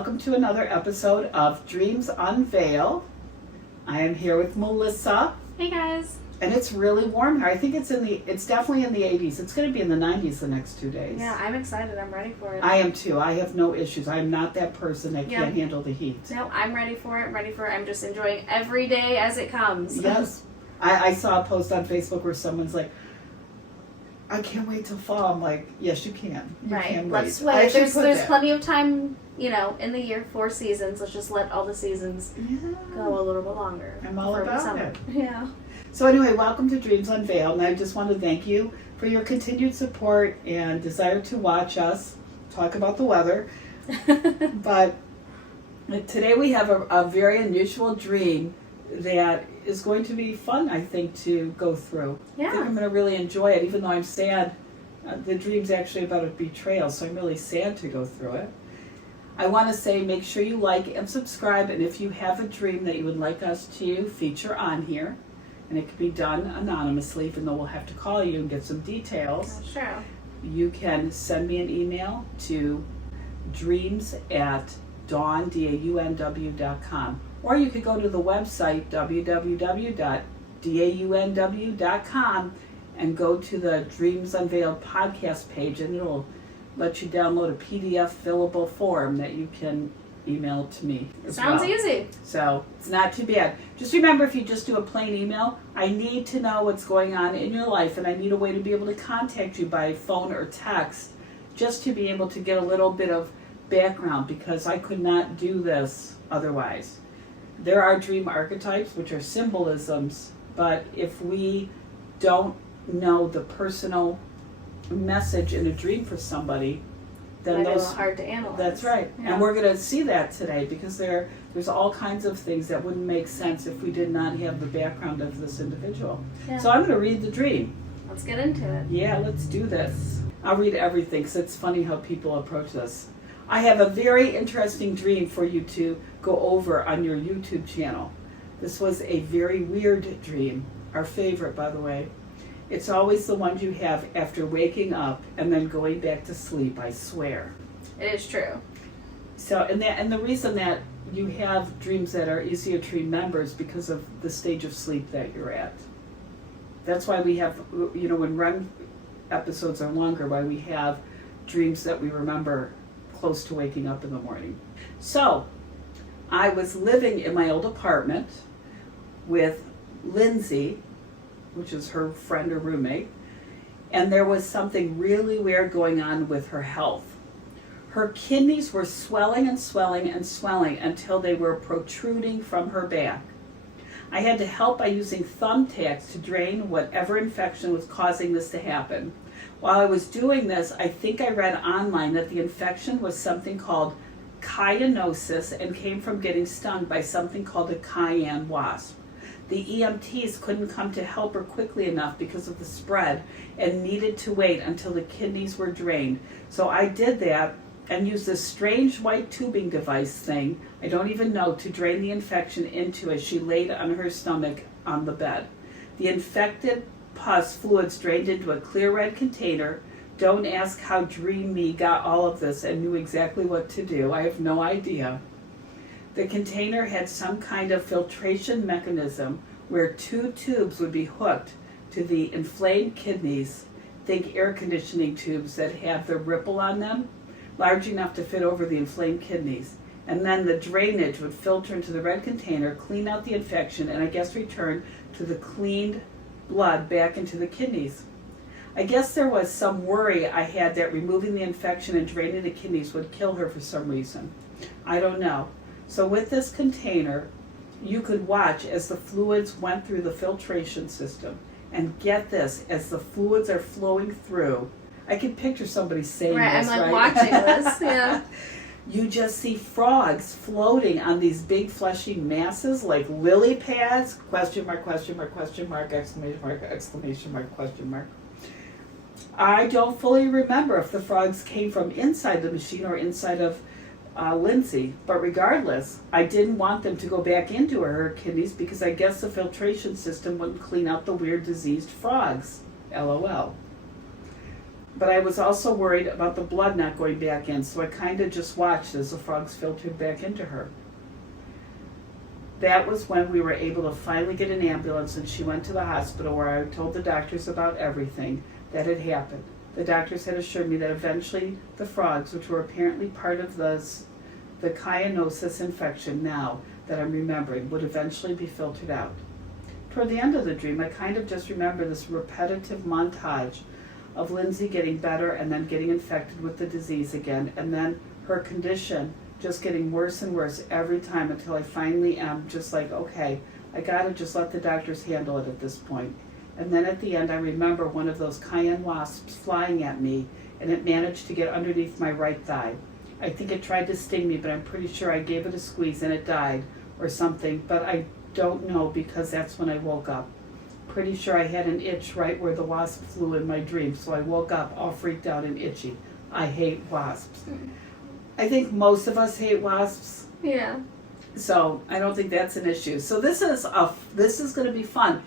welcome to another episode of Dreams Unveiled. I am here with Melissa. Hey guys. And it's really warm here. I think it's definitely in the 80s. It's going to be in the 90s the next 2 days. Yeah, I'm excited. I'm ready for it. I am too. I have no issues. I'm not that person that can't handle the heat. No, I'm ready for it. I'm just enjoying every day as it comes. Yes. I saw a post on Facebook where someone's like, I can't wait till fall. I'm like, yes, you can. You can wait. Let's wait. There's plenty of time, in the year, 4 seasons. Let's just let all the seasons go a little bit longer. I'm all about it. Yeah. So anyway, welcome to Dreams Unveiled, and I just want to thank you for your continued support and desire to watch us talk about the weather. But today we have a very unusual dream that is going to be fun, I think, to go through. Yeah. I think I'm going to really enjoy it, even though I'm sad. The dream's actually about a betrayal, so I'm really sad to go through it. I want to say make sure you like and subscribe, and if you have a dream that you would like us to feature on here, and it can be done anonymously, even though we'll have to call you and get some details. Sure. You can send me an email to dreams@dawnw.com. Or you could go to the website, www.dawnw.com, and go to the Dreams Unveiled podcast page, and it'll let you download a PDF fillable form that you can email to me as Sounds well. easy. So it's not too bad. Just remember, if you just do a plain email, I need to know what's going on in your life, and I need a way to be able to contact you by phone or text, just to be able to get a little bit of background, because I could not do this otherwise. There are dream archetypes, which are symbolisms, but if we don't know the personal message in a dream for somebody, then those those hard to analyze. That's right. Yeah. And we're going to see that today, because there's all kinds of things that wouldn't make sense if we did not have the background of this individual. Yeah. So I'm going to read the dream. Let's get into it. Yeah, let's do this. I'll read everything, because it's funny how people approach this. I have a very interesting dream for you to go over on your YouTube channel. This was a very weird dream, our favorite, by the way. It's always the ones you have after waking up and then going back to sleep, I swear. It is true. So, and the reason that you have dreams that are easier to remember is because of the stage of sleep that you're at. That's why we have, when REM episodes are longer, why we have dreams that we remember close to waking up in the morning. So, I was living in my old apartment with Lindsay, which is her friend or roommate, and there was something really weird going on with her health. Her kidneys were swelling and swelling and swelling until they were protruding from her back. I had to help by using thumbtacks to drain whatever infection was causing this to happen. While I was doing this, I think I read online that the infection was something called cyanosis and came from getting stung by something called a cayenne wasp. The EMTs couldn't come to help her quickly enough because of the spread and needed to wait until the kidneys were drained. So I did that and used this strange white tubing device thing, I don't even know, to drain the infection into as she laid on her stomach on the bed. The infected pus fluids drained into a clear red container. Don't ask how Dream Me got all of this and knew exactly what to do. I have no idea. The container had some kind of filtration mechanism where 2 tubes would be hooked to the inflamed kidneys. Think air conditioning tubes that have the ripple on them, large enough to fit over the inflamed kidneys. And then the drainage would filter into the red container, clean out the infection, and I guess return to the cleaned blood back into the kidneys. I guess there was some worry I had that removing the infection and draining the kidneys would kill her for some reason. I don't know. So with this container, you could watch as the fluids went through the filtration system. And get this, as the fluids are flowing through, I can picture somebody saying this, right? I'm watching this, yeah. You just see frogs floating on these big fleshy masses like lily pads, question mark, question mark, question mark, exclamation mark, exclamation mark, question mark. I don't fully remember if the frogs came from inside the machine or inside of Lindsay, but regardless, I didn't want them to go back into her kidneys because I guess the filtration system wouldn't clean out the weird diseased frogs. LOL. But I was also worried about the blood not going back in, so I kind of just watched as the frogs filtered back into her. That was when we were able to finally get an ambulance, and she went to the hospital where I told the doctors about everything that had happened. The doctors had assured me that eventually the frogs, which were apparently part of the cyanosis infection now that I'm remembering, would eventually be filtered out. Toward the end of the dream, I kind of just remember this repetitive montage of Lindsay getting better and then getting infected with the disease again, and then her condition just getting worse and worse every time until I finally am just like, okay, I gotta just let the doctors handle it at this point. And then at the end, I remember one of those cayenne wasps flying at me, and it managed to get underneath my right thigh. I think it tried to sting me, but I'm pretty sure I gave it a squeeze and it died or something, but I don't know because that's when I woke up. Pretty sure I had an itch right where the wasp flew in my dream, so I woke up all freaked out and itchy. I hate wasps. I think most of us hate wasps. Yeah. So I don't think that's an issue. So this is going to be fun.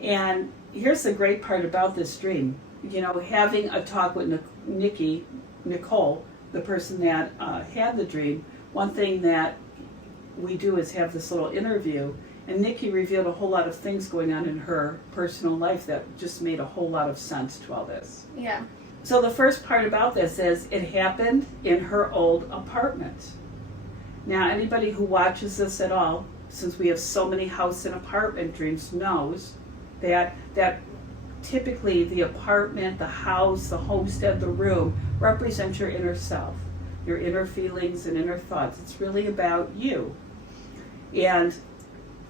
And here's the great part about this dream. You know, having a talk with Nikki, Nicole, the person that had the dream, one thing that we do is have this little interview, and Nikki revealed a whole lot of things going on in her personal life that just made a whole lot of sense to all this. Yeah. So the first part about this is it happened in her old apartment. Now, anybody who watches this at all, since we have so many house and apartment dreams, knows that typically the apartment, the house, the homestead, the room represent your inner self, your inner feelings and inner thoughts. It's really about you. And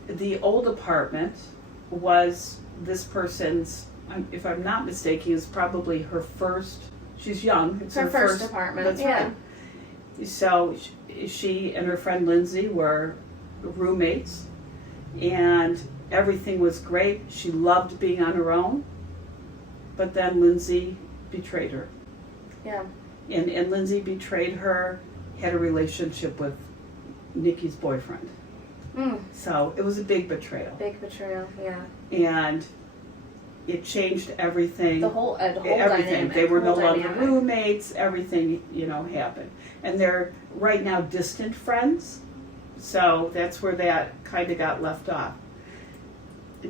the old apartment was this person's, if I'm not mistaken, is probably her first, she's young. It's her first apartment, that's yeah. Right. So she and her friend Lindsay were roommates, and everything was great. She loved being on her own, but then Lindsay betrayed her. Yeah. And Lindsay betrayed her, had a relationship with Nikki's boyfriend. So it was a big betrayal. Big betrayal, yeah. And it changed everything. The whole everything. dynamic. They were no dynamic. longer roommates. Everything, happened. And they're right now distant friends. So that's where that kind of got left off.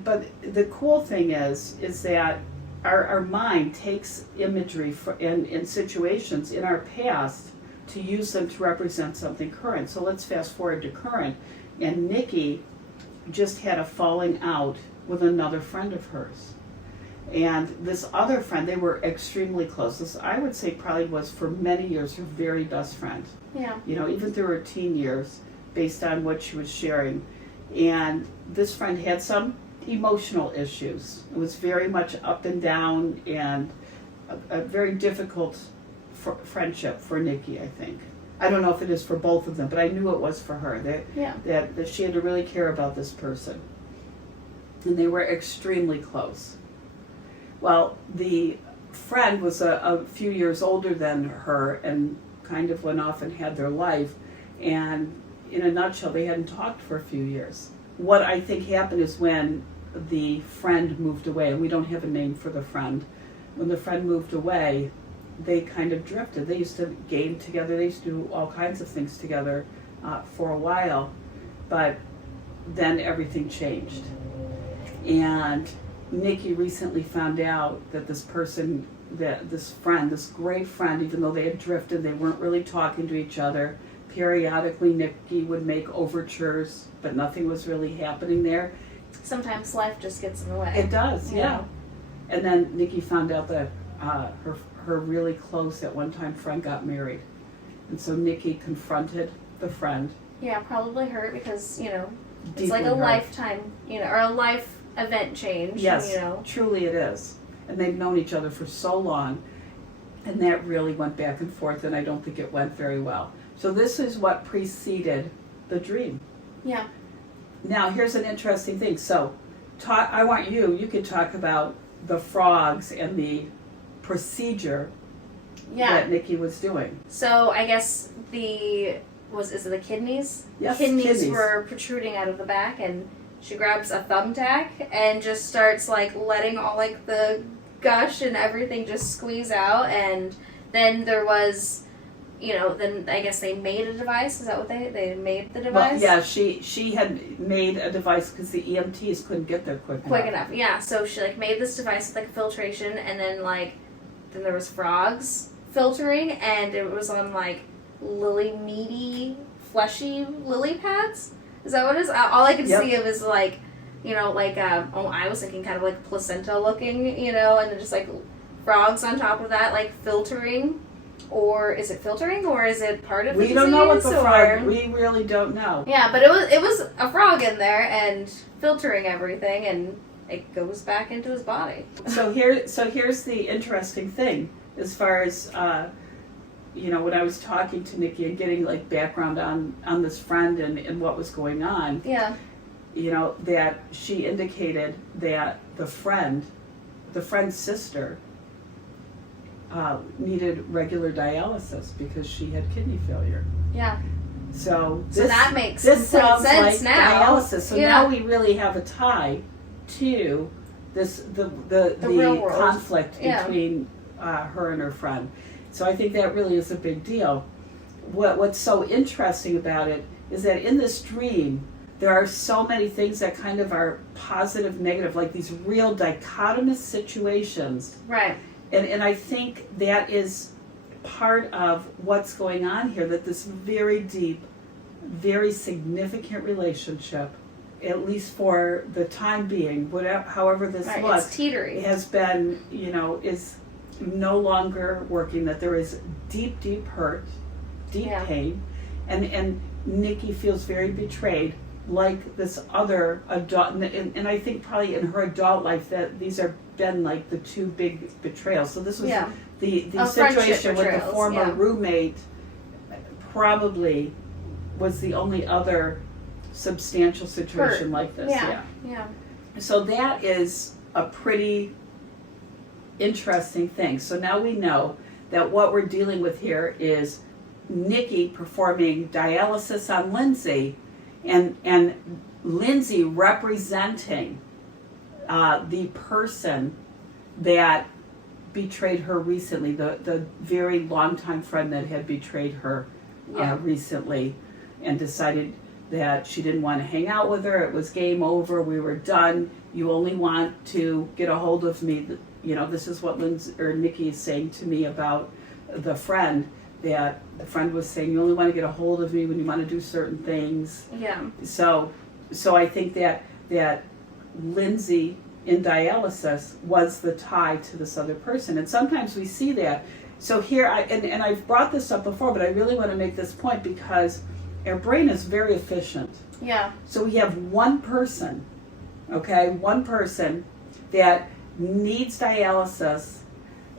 But the cool thing is that our mind takes imagery in situations in our past to use them to represent something current. So let's fast forward to current. And Nikki just had a falling out with another friend of hers. And this other friend, they were extremely close. This, I would say, probably was for many years her very best friend. Yeah. Even through her teen years, based on what she was sharing. And this friend had some emotional issues. It was very much up and down, and a very difficult friendship for Nikki, I think. I don't know if it is for both of them, but I knew it was for her. That she had to really care about this person. And they were extremely close. Well, the friend was a few years older than her and kind of went off and had their life. And in a nutshell, they hadn't talked for a few years. What I think happened is when the friend moved away, and we don't have a name for the friend, when the friend moved away, they kind of drifted. They used to game together. They used to do all kinds of things together for a while. But then everything changed. And Nikki recently found out that this person, this great friend, even though they had drifted, they weren't really talking to each other. Periodically, Nikki would make overtures, but nothing was really happening there. Sometimes life just gets in the way. It does, yeah. And then Nikki found out that her really close at one time friend got married. And so Nikki confronted the friend. Yeah, probably hurt because, it's Deeply like a hurt. lifetime, or a life event change. Yes, truly it is. And they've known each other for so long. And that really went back and forth, and I don't think it went very well. So this is what preceded the dream. Yeah. Now, here's an interesting thing. So I want you could talk about the frogs and the procedure that Nikki was doing. So I guess is it the kidneys? Yes, kidneys were protruding out of the back, and she grabs a thumbtack and just starts letting all the gush and everything just squeeze out. And then there was, then I guess they made a device. Is that what they made the device? Well, yeah, she had made a device because the EMTs couldn't get there quick enough. Yeah. So she made this device with filtration, and then then there was frogs filtering, and it was on lily meaty, fleshy lily pads. Is that what it is? All I could see of is I was thinking kind of placenta looking, and then just frogs on top of that, filtering. Or is it filtering, or is it part of the disease? We don't know what the frog. We really don't know. Yeah, but it was a frog in there and filtering everything, and it goes back into his body. So here's the interesting thing, as far as when I was talking to Nikki and getting background on this friend and what was going on. Yeah. That she indicated that the friend's sister needed regular dialysis because she had kidney failure. Yeah. So that makes this sounds sense like now. dialysis. So now we really have a tie to the real world conflict between her and her friend. So I think that really is a big deal. What's so interesting about it is that in this dream, there are so many things that kind of are positive, negative, like these real dichotomous situations. Right. And I think that is part of what's going on here, that this very deep, very significant relationship, at least for the time being, however this was, it's teetering. Has been, is no longer working, that there is deep, deep hurt, deep pain, and Nikki feels very betrayed, like this other adult, and I think probably in her adult life that these are been the two big betrayals. So this was the situation with the former roommate probably was the only other substantial situation like this. Yeah. So that is a pretty interesting thing. So now we know that what we're dealing with here is Nikki performing dialysis on Lindsay, and Lindsay representing the person that betrayed her recently, the very longtime friend that had betrayed her recently, and decided that she didn't want to hang out with her. It was game over. We were done. You only want to get a hold of me. This is what Nikki is saying to me about the friend. That the friend was saying, you only want to get a hold of me when you want to do certain things. Yeah. So I think that Lindsay in dialysis was the tie to this other person, and sometimes we see that. So here, and I've brought this up before, but I really want to make this point because our brain is very efficient. Yeah. So we have one person that needs dialysis,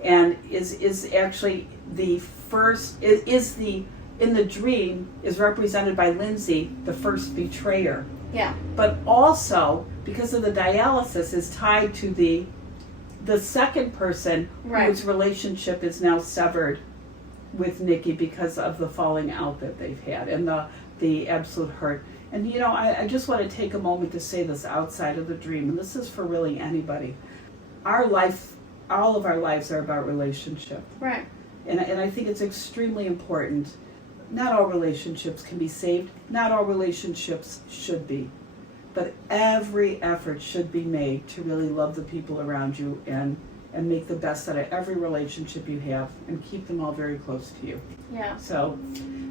and is actually the first, in the dream is represented by Lindsay, the first betrayer. Yeah. But also, because of the dialysis, is tied to the second person whose relationship is now severed with Nikki because of the falling out that they've had and the absolute hurt. And I just want to take a moment to say this outside of the dream, and this is for really anybody. Our life, all of our lives are about relationship. Right. And I think it's extremely important. Not all relationships can be saved. Not all relationships should be. But every effort should be made to really love the people around you and make the best out of every relationship you have and keep them all very close to you. Yeah. So,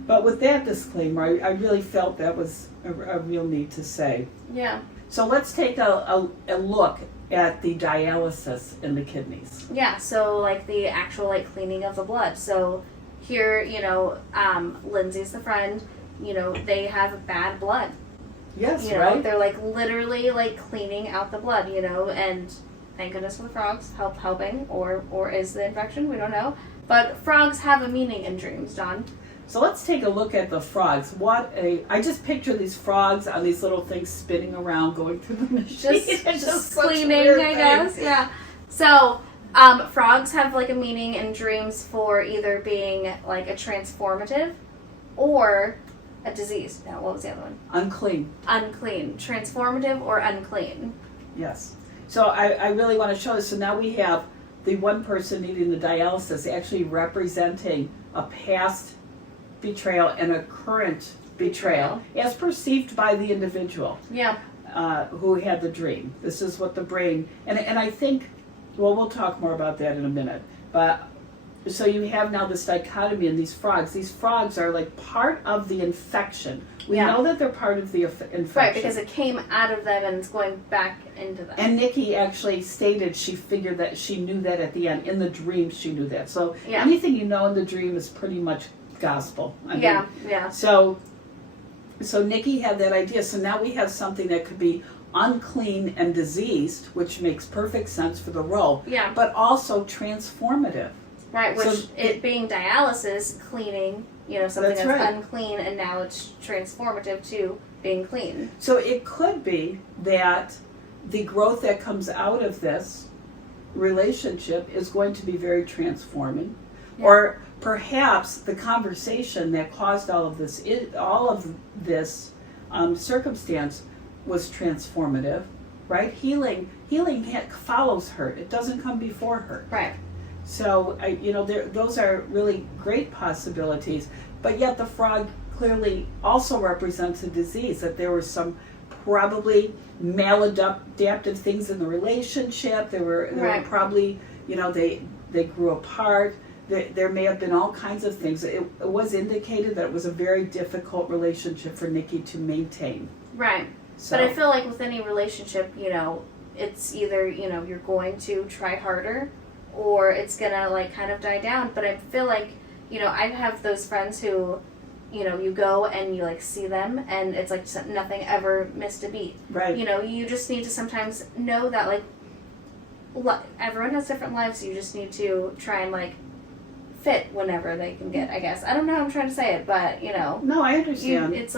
but with that disclaimer, I really felt that was a real need to say. Yeah. So let's take a look at the dialysis in the kidneys. Yeah, so the actual cleaning of the blood. So here, Lindsay's the friend, they have bad blood. Yes, right? They're literally cleaning out the blood, and thank goodness for the frogs helping, or is the infection, we don't know. But frogs have a meaning in dreams, John. So let's take a look at the frogs. I just picture these frogs on these little things spinning around, going through the machine. Just cleaning, I guess. Yeah. So, frogs have a meaning in dreams for either being a transformative or a disease. Now, what was the other one? Unclean. Unclean. Transformative or unclean. Yes. So I really want to show this. So now we have the one person needing the dialysis actually representing a past betrayal and a current betrayal as perceived by the individual who had the dream. This is what the brain, and I think, well, we'll talk more about that in a minute, but so you have now this dichotomy in these frogs. These frogs are like part of the infection. We know that they're part of the infection. Right, because it came out of them and it's going back into them. And Nikki actually stated she figured that she knew that at the end. In the dream, she knew that. So anything you know in the dream is pretty much gospel. I mean, So Nikki had that idea. So now we have something that could be unclean and diseased, which makes perfect sense for the role. Yeah. But also transformative. Right, which it being dialysis, cleaning, something that's unclean, and now it's transformative to being clean. So it could be that the growth that comes out of this relationship is going to be very transforming. Yeah. Or perhaps the conversation that caused all of this circumstance was transformative, right? Healing follows hurt. It doesn't come before hurt. Right. So, those are really great possibilities. But yet the frog clearly also represents a disease, that there were some probably maladaptive things in the relationship. There were probably, they grew apart. There may have been all kinds of things. It was indicated that it was a very difficult relationship for Nikki to maintain. Right. So. But I feel like with any relationship, it's either, you're going to try harder or it's gonna kind of die down. But I feel like, I have those friends who, you go and you see them and it's like nothing ever missed a beat. Right. You just need to sometimes know that everyone has different lives. So you just need to try and fit whenever they can get, I guess. I don't know how I'm trying to say it, but No, I understand. It's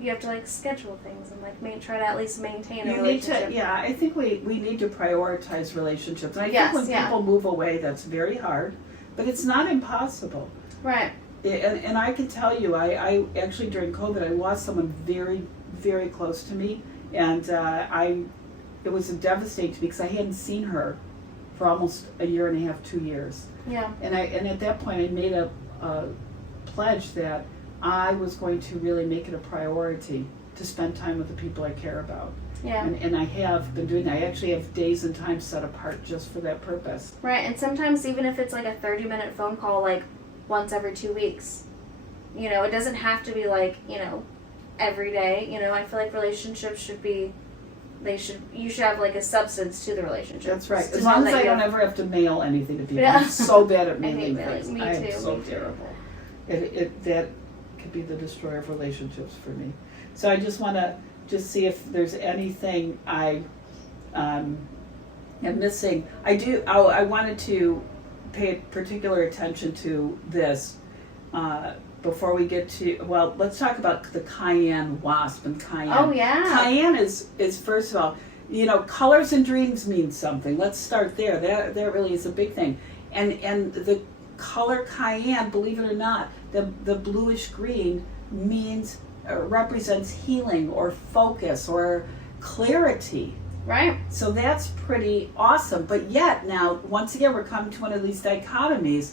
you have to schedule things and try to at least maintain a relationship. I think we need to prioritize relationships. And I think when people move away, that's very hard, but it's not impossible. Right. And I can tell you, I actually during COVID, I lost someone very, very close to me, and it was devastating to me because I hadn't seen her for almost a year and a half, 2 years. Yeah. And at that point, I made a pledge that I was going to really make it a priority to spend time with the people I care about. Yeah. And I have been doing that. I actually have days and times set apart just for that purpose. Right, and sometimes even if it's a 30-minute phone call, once every 2 weeks, it doesn't have to be every day. I feel like relationships should be, you should have a substance to the relationship. That's right. As long as I don't ever have to mail anything to people. Yeah. I'm so bad at mailing things. Me too. I am so terrible. That could be the destroyer of relationships for me. So I just want to see if there's anything I am missing. I wanted to pay particular attention to this before we get to, let's talk about the cayenne wasp and cayenne. Oh, yeah. Cayenne is first of all, colors and dreams mean something. Let's start there. That really is a big thing. And the color cayenne, believe it or not, the bluish green represents healing or focus or clarity. Right. So that's pretty awesome. But yet now, once again, we're coming to one of these dichotomies.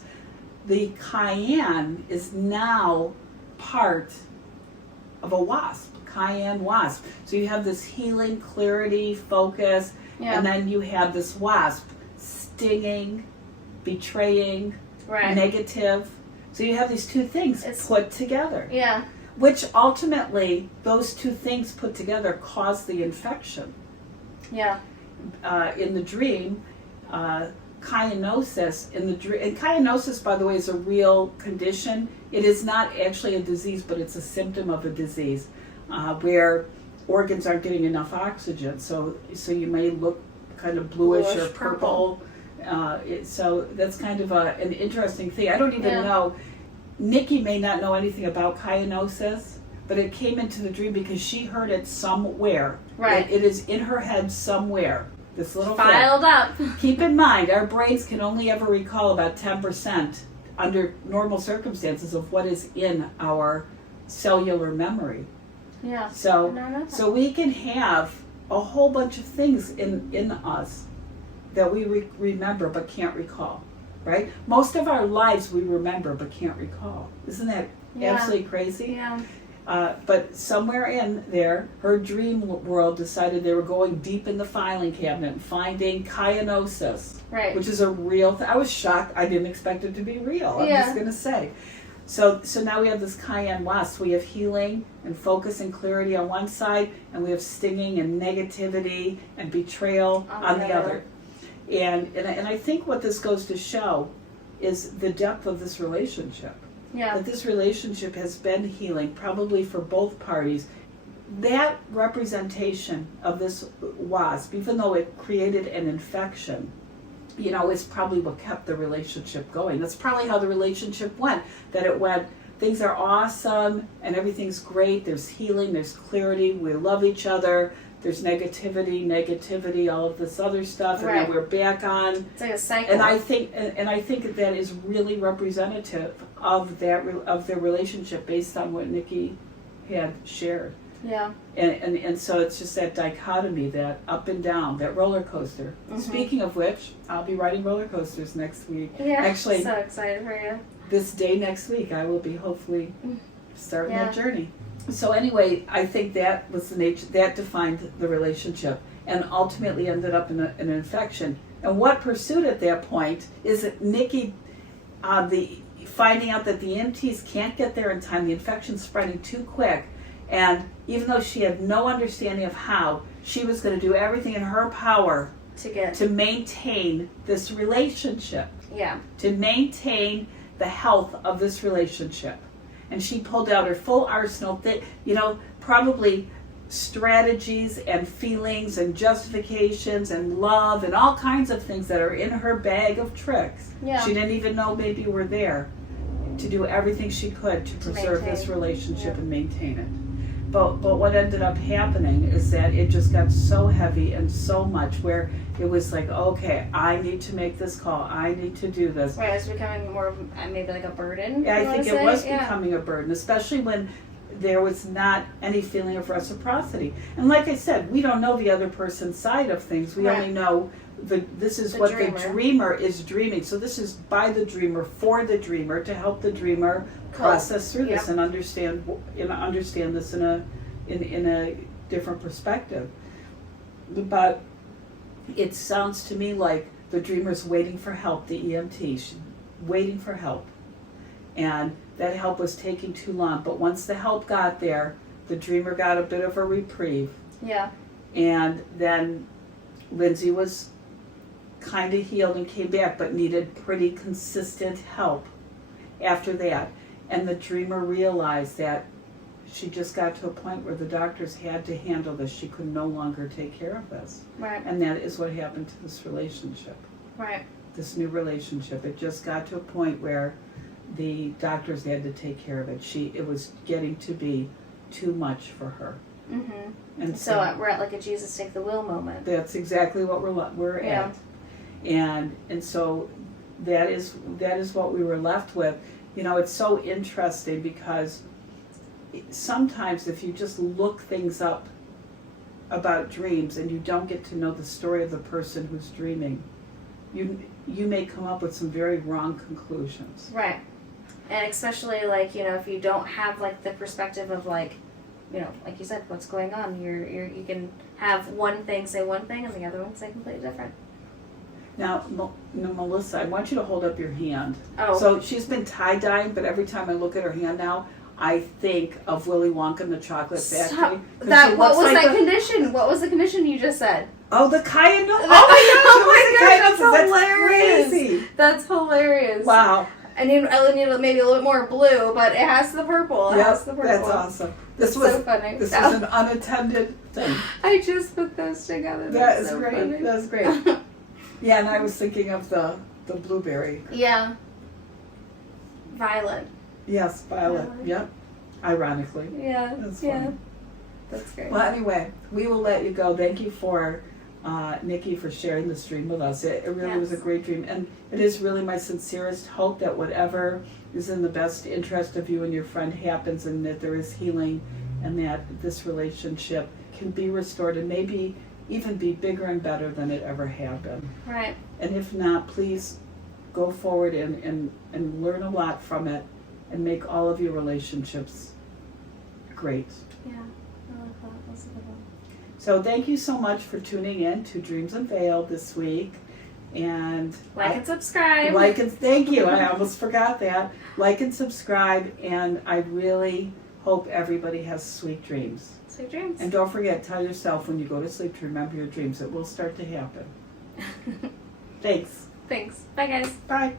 The cayenne is now part of a wasp, cayenne wasp. So you have this healing, clarity, focus, and then you have this wasp, stinging, betraying, negative. So you have these two things put together. Yeah. Which ultimately, those two things put together cause the infection. Yeah. In the dream, cyanosis and cyanosis, by the way, is a real condition. It is not actually a disease, but it's a symptom of a disease where organs aren't getting enough oxygen. So you may look kind of bluish or purple. So that's kind of an interesting thing. I don't even know. Nikki may not know anything about cyanosis, but it came into the dream because she heard it somewhere. Right. It is in her head somewhere. This little filed up. Keep in mind, our brains can only ever recall about 10% under normal circumstances of what is in our cellular memory. Yeah. So we can have a whole bunch of things in us that we remember but can't recall, right? Most of our lives we remember but can't recall. Isn't that absolutely crazy? Yeah. But somewhere in there, her dream world decided they were going deep in the filing cabinet and finding cyanosis, Right. which is a real thing. I was shocked. I didn't expect it to be real. I'm Yeah. just going to say. So now we have this cayenne wasp. We have healing and focus and clarity on one side, and we have stinging and negativity and betrayal on the other. And I think what this goes to show is the depth of this relationship. Yeah. That this relationship has been healing, probably for both parties. That representation of this wasp, even though it created an infection, is probably what kept the relationship going. That's probably how the relationship went. That it went, things are awesome and everything's great. There's healing, there's clarity, we love each other. There's negativity, all of this other stuff, and then we're back on. It's like a cycle. And I think that is really representative of their relationship based on what Nikki had shared. Yeah. And so it's just that dichotomy, that up and down, that roller coaster. Mm-hmm. Speaking of which, I'll be riding roller coasters next week. Yeah. Actually, So excited for you. this day next week, I will be hopefully starting that Yeah. journey. So anyway, I think that was the nature, that defined the relationship and ultimately ended up in an infection. And what pursued at that point is that Nikki, finding out that the EMTs can't get there in time, the infection's spreading too quick, and even though she had no understanding of how, she was going to do everything in her power to maintain this relationship, to maintain the health of this relationship. And she pulled out her full arsenal, probably strategies and feelings and justifications and love and all kinds of things that are in her bag of tricks. Yeah. She didn't even know maybe were there, to do everything she could to preserve this relationship and maintain it. But what ended up happening is that it just got so heavy and so much where it was like, okay, I need to make this call. I need to do this. Right, it's becoming more of maybe like a burden. Yeah, I think it was becoming a burden, especially when there was not any feeling of reciprocity. And like I said, we don't know the other person's side of things. We only know this is what the dreamer is dreaming. So this is by the dreamer, for the dreamer, to help the dreamer process through this and understand this in a different perspective. But it sounds to me like the dreamer's waiting for help, the EMT, she's waiting for help. And that help was taking too long. But once the help got there, the dreamer got a bit of a reprieve. Yeah. And then Lindsay was kind of healed and came back, but needed pretty consistent help after that. And the dreamer realized that she just got to a point where the doctors had to handle this. She could no longer take care of this. Right. And that is what happened to this relationship. Right. This new relationship. It just got to a point where the doctors had to take care of it. It was getting to be too much for her. Mm-hmm. And so we're at like a Jesus take the wheel moment. That's exactly what we're at. And so that is what we were left with. It's so interesting because sometimes if you just look things up about dreams and you don't get to know the story of the person who's dreaming, you may come up with some very wrong conclusions. Right. And especially if you don't have the perspective of like you said, what's going on, you can have one thing say one thing and the other one say completely different. Now, Melissa, I want you to hold up your hand. Oh. So she's been tie-dyeing, but every time I look at her hand now, I think of Willy Wonka and the Chocolate Factory. What was that condition? What was the condition you just said? Oh, the cayenne. Oh my gosh, that's hilarious. Crazy. That's hilarious. Wow. I need maybe a little bit more blue, but it has the purple. That's awesome. This was so funny. This was an unattended thing. I just put those together. That is great. Funny. That's great. Yeah, and I was thinking of the blueberry. Yeah. Violet. Yes, violet. Yep. Ironically. Yeah. That's funny. Yeah. That's great. Well, anyway, we will let you go. Thank you for Nikki for sharing this dream with us. It really was a great dream, and it is really my sincerest hope that whatever is in the best interest of you and your friend happens, and that there is healing, and that this relationship can be restored, and maybe even be bigger and better than it ever had been. Right. And if not, please go forward and learn a lot from it and make all of your relationships great. Yeah, I like that. That's a good one. So thank you so much for tuning in to Dreams Unveiled this week. And Like and subscribe. Thank you. I almost forgot that. Like and subscribe, and I really hope everybody has sweet dreams. Sweet dreams. And don't forget, tell yourself when you go to sleep to remember your dreams. It will start to happen. Thanks. Thanks. Bye, guys. Bye.